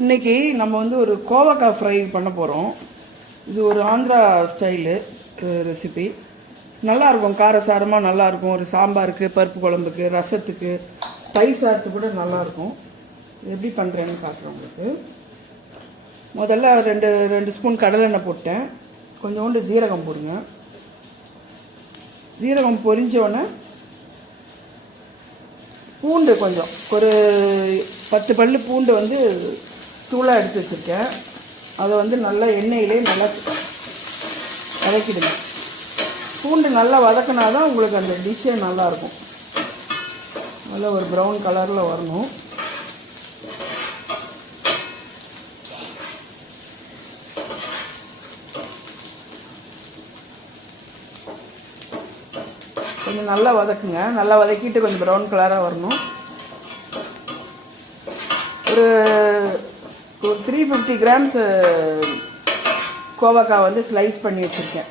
இன்றைக்கி நம்ம வந்து ஒரு கோவக்காய் ஃப்ரை பண்ண போகிறோம். இது ஒரு ஆந்திரா ஸ்டைலு ரெசிபி. நல்லாயிருக்கும், காரசாரமாக நல்லாயிருக்கும். ஒரு சாம்பாருக்கு, பருப்பு குழம்புக்கு, ரசத்துக்கு, தயிர் சாதத்துக்கு கூட நல்லாயிருக்கும். எப்படி பண்ணுறேன்னு காட்டுறேன் உங்களுக்கு. முதல்ல ரெண்டு ஸ்பூன் கடலெண்ணெய் போட்டேன். கொஞ்சோண்டு ஜீரகம் போடுங்க. ஜீரகம் பொரிஞ்சோடனே பூண்டு கொஞ்சம் ஒரு 10 பல்லு பூண்டு வந்து தூளாக எடுத்து வச்சுருக்கேன். அதை வந்து நல்லா எண்ணெயிலே நல்லா வதக்கிடுங்க. பூண்டு நல்லா வதக்கினா தான் உங்களுக்கு அந்த டிஷ்ஷே நல்லாயிருக்கும். நல்லா ஒரு ப்ரௌன் கலரில் வரணும். கொஞ்சம் நல்லா வதக்குங்க. நல்லா வதக்கிட்டு கொஞ்சம் ப்ரௌன் கலராக வரணும். ஒரு 350 கிராம்ஸ் கோவக்காய் வந்து ஸ்லைஸ் பண்ணி வச்சுருக்கேன்.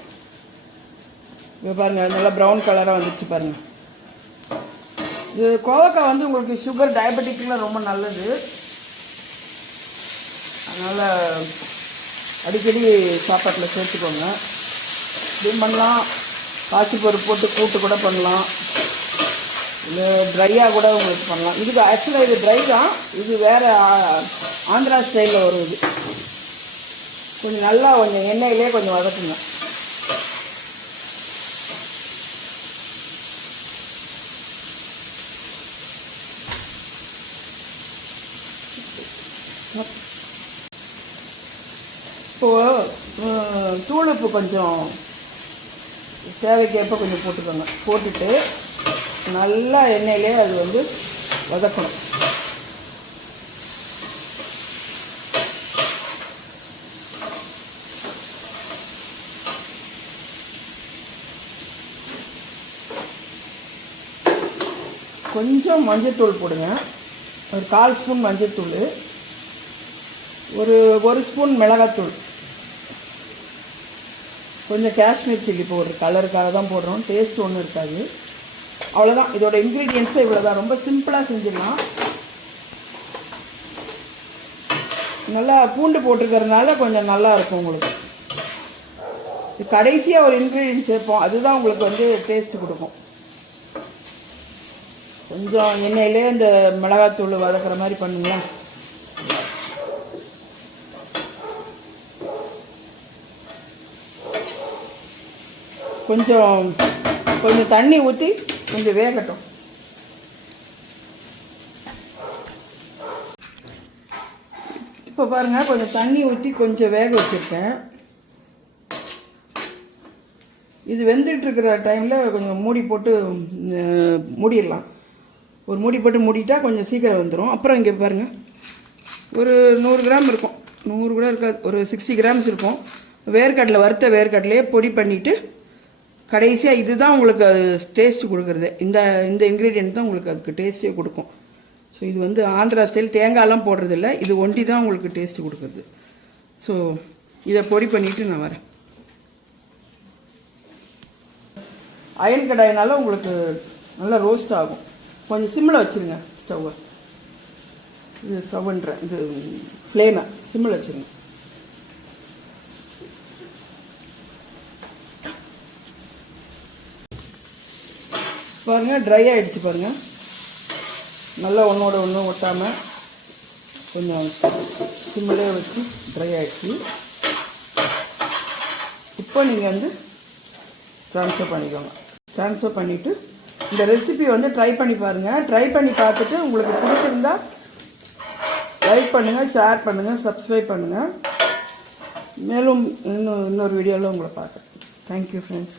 இப்போ பாருங்கள், நல்லா ப்ரௌன் கலராக வந்துச்சு பாருங்கள். இது கோவக்காய் வந்து உங்களுக்கு சுகர், டயபெட்டிக்லாம் ரொம்ப நல்லது. அதனால் அடிக்கடி சாப்பாட்டில் சேர்த்துக்கோங்க. இப்படியும் பண்ணலாம், பாசிப்பருப்பு போட்டு கூட்டு கூட பண்ணலாம், இல்லை ட்ரையாக கூட உங்களுக்கு பண்ணலாம். இதுக்கு ஆக்சுவலாக இது ட்ரை தான், இது வேறு ஆந்திரா ஸ்டைலில் வரும். இது கொஞ்சம் நல்லா கொஞ்சம் எண்ணெயிலே கொஞ்சம் வதக்குங்க. இப்போது தூளுப்பு கொஞ்சம் தேவைக்கேற்ப கொஞ்சம் போட்டுக்கோங்க. போட்டுட்டு நல்லா எண்ணெயிலே அது வந்து வதக்கணும். கொஞ்சம் மஞ்சத்தூள் போடுங்க. ஒரு 1/4 ஸ்பூன் மஞ்சத்தூள், ஒரு ஸ்பூன் மிளகாத்தூள், கொஞ்சம் காஷ்மீர் சில்லி பவுடர். கலருக்காக தான் போடுறோம், டேஸ்ட் ஒன்றும் இருக்காது. அவ்வளோதான், இதோட இன்க்ரீடியன்ஸே இவ்வளோ தான். ரொம்ப சிம்பிளாக செஞ்சிடலாம். நல்லா பூண்டு போட்டுக்கிறதுனால கொஞ்சம் நல்லா இருக்கும் உங்களுக்கு. கடைசியாக ஒரு இன்க்ரீடியன்ஸ் சேர்ப்போம், அதுதான் உங்களுக்கு வந்து டேஸ்ட்டு கொடுக்கும். கொஞ்சம் எண்ணெயிலே இந்த மிளகாத்தூள் வதக்கிற மாதிரி பண்ணுங்களேன். கொஞ்சம் தண்ணி ஊற்றி கொஞ்சம் வேகட்டும். இப்போ பாருங்கள், கொஞ்சம் தண்ணி ஊற்றி கொஞ்சம் வேக வச்சுருக்கேன். இது வெந்துட்டுருக்கிற டைமில் கொஞ்சம் மூடி போட்டு மூடிடலாம். ஒரு மூடி போட்டு மூடிட்டா கொஞ்சம் சீக்கிரம் வந்துடும். அப்புறம் இங்கே பாருங்கள், ஒரு 100 கிராம் இருக்கும், 100 கூட இருக்காது, ஒரு 60 கிராம்ஸ் இருக்கும். வேர்க்கடலை, வறுத்த வேர்க்கடலையே பொடி பண்ணிவிட்டு கடைசியாக இதுதான் உங்களுக்கு அது டேஸ்ட்டு கொடுக்குறது. இந்த இன்க்ரீடியன்ட் தான் உங்களுக்கு அதுக்கு டேஸ்ட்டே கொடுக்கும். ஸோ இது வந்து ஆந்திரா ஸ்டைல், தேங்காயெலாம் போடுறதில்ல, இது ஒண்டி தான் உங்களுக்கு டேஸ்ட்டு கொடுக்குறது. ஸோ இதை பொடி பண்ணிவிட்டு நான் வரேன். அயன் கடாயினால உங்களுக்கு நல்லா ரோஸ்ட் ஆகும். கொஞ்சம் சிம்மில் வச்சுருங்க ஸ்டவ்வை. இது ஸ்டவ்ன்றேன், இது ஃப்ளேமை சிம்மில் வச்சுருங்க. பாருங்கள், ட்ரை ஆகிடுச்சு பாருங்கள். நல்லா ஒன்றோட ஒன்று ஒட்டாமல் கொஞ்சம் சிம்மிலே வச்சு ட்ரை ஆகிடுச்சு. இப்போ நீங்கள் வந்து ட்ரான்ஸ்ஃபர் பண்ணிக்கோங்க. ட்ரான்ஸ்ஃபர் பண்ணிவிட்டு இந்த ரெசிபி வந்து ட்ரை பண்ணி பாருங்கள். ட்ரை பண்ணி பார்த்துட்டு உங்களுக்கு பிடிச்சிருந்தா லைக் பண்ணுங்கள், ஷேர் பண்ணுங்கள், சப்ஸ்கிரைப் பண்ணுங்கள். மேலும் இன்னொரு வீடியோவில் உங்களை பார்க்குறேன். Thank you friends.